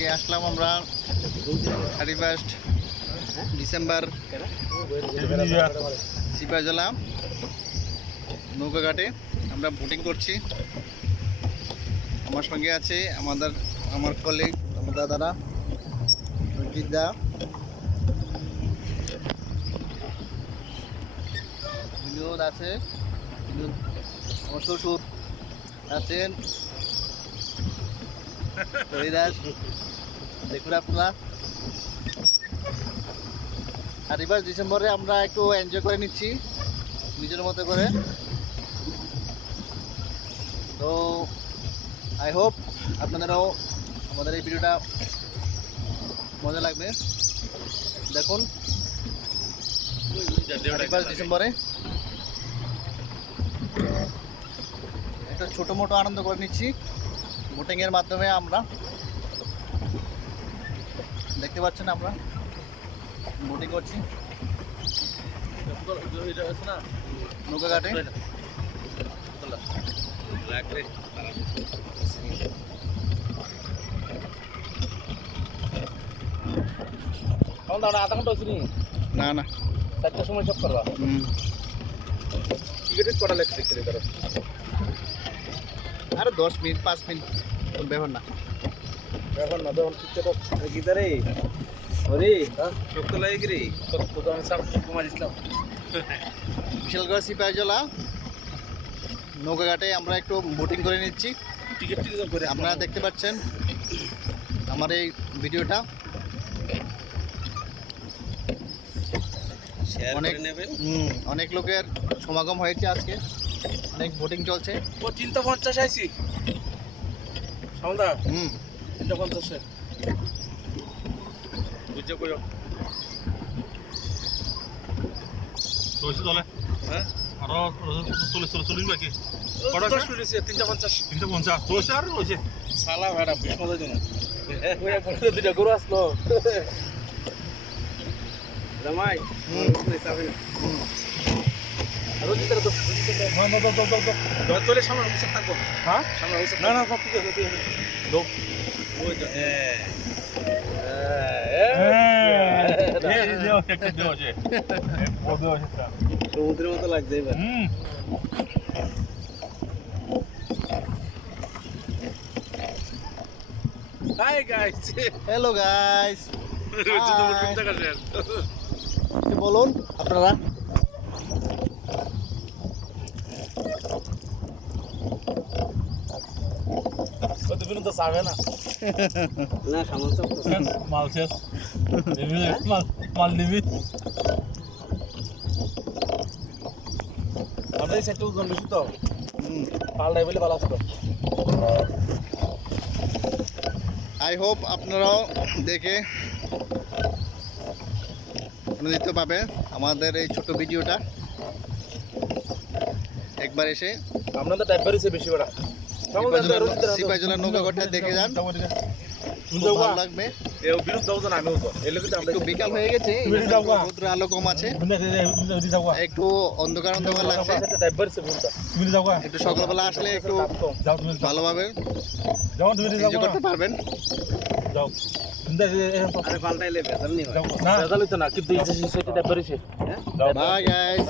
আজকে আসলাম আমরা 31 ডিসেম্বর সিপাহীজলা নৌকাঘাটে আমরা বোটিং করছি। আমার সঙ্গে আছে আমার কলিগ, আমার দাদারা, রঞ্জিত দা, বিনোদ আছে, আমার শ্বশুর আছেন, হরিদাস, দেখুন আপনারা। 31 ডিসেম্বরে আমরা একটু এনজয় করে নিচ্ছি নিজের মতো করে। তো আই হোপ আপনাদেরও আমাদের এই ভিডিওটা মজা লাগবে। দেখুন 31 ডিসেম্বরে একটা ছোটো মোটো আনন্দ করে নিচ্ছি বোটিংয়ের মাধ্যমে। আমরা দেখতে পাচ্ছেন আমরা বোটিং করছি নৌকাঘাটে। আধা ঘন্টা হচ্ছে না না 4টার সময় সব করবা। টিকিটের কটা লাগছে দেখতে আরো 10 মিনিট 5 মিনিট ব্যাপার না। এখন না যখন টিকিট গিটারে ওরে শক্ত লাগে কি রে, শক্ত তো আমি সব কমা দিছিলাম। বিশালগড় সিপাহীজলা নৌকাঘাটে আমরা একটু বোটিং করে নিচ্ছি। টিকিট করে আপনারা দেখতে পাচ্ছেন আমার এই ভিডিওটা। অনেক লোকের সমাগম হয়েছে আজকে, অনেক বোটিং চলছে। ও 350 আইছি সামদা 350 বুঝছো কইও তোইছে চলে হ্যাঁ আরো চল্লিশ বাকি 350 তোইছে আর রয়েছে সালা ভাড়া বেশ মজা দিন ওই পড়তে দুটো গরু আসলো রামাই সামনে আরো দিতে তো চলে সামনে উঠে থাকবো। হ্যাঁ সামনে উঠে না না সব ঠিক আছে দো ওই তো সমুদ্রের মতো লাগছে এবার। হাই গাইস, হ্যালো গাইস, বলুন আপনারা। তো চাবে না না সামান সব মাল শেষ মাল নিবি আমরা এই সাইডে ওজন বেশি তো পাল্টাই বলে ভালো আসতো। আই হোপ আপনারাও দেখে আনন্দিত পাবে আমাদের এই ছোট ভিডিওটা। একবার এসে আপনাদের টাইপ করেছে বেশি বড় সিপাহীজলা নৌকাঘাটটা দেখে যান, খুব ভালো লাগবে। একটু বিকাল হয়ে গেছে, রৌদ্র আলো কম আছে, একটু অন্ধকার অন্ধকার লাগছে। একটু সকালবেলা আসলে একটু ভালোভাবে এনজয় করতে পারবেন। পাল্টাইলে ভেজাল নেই, ভেজাল হইতো না কিন্তু বাই গাইস।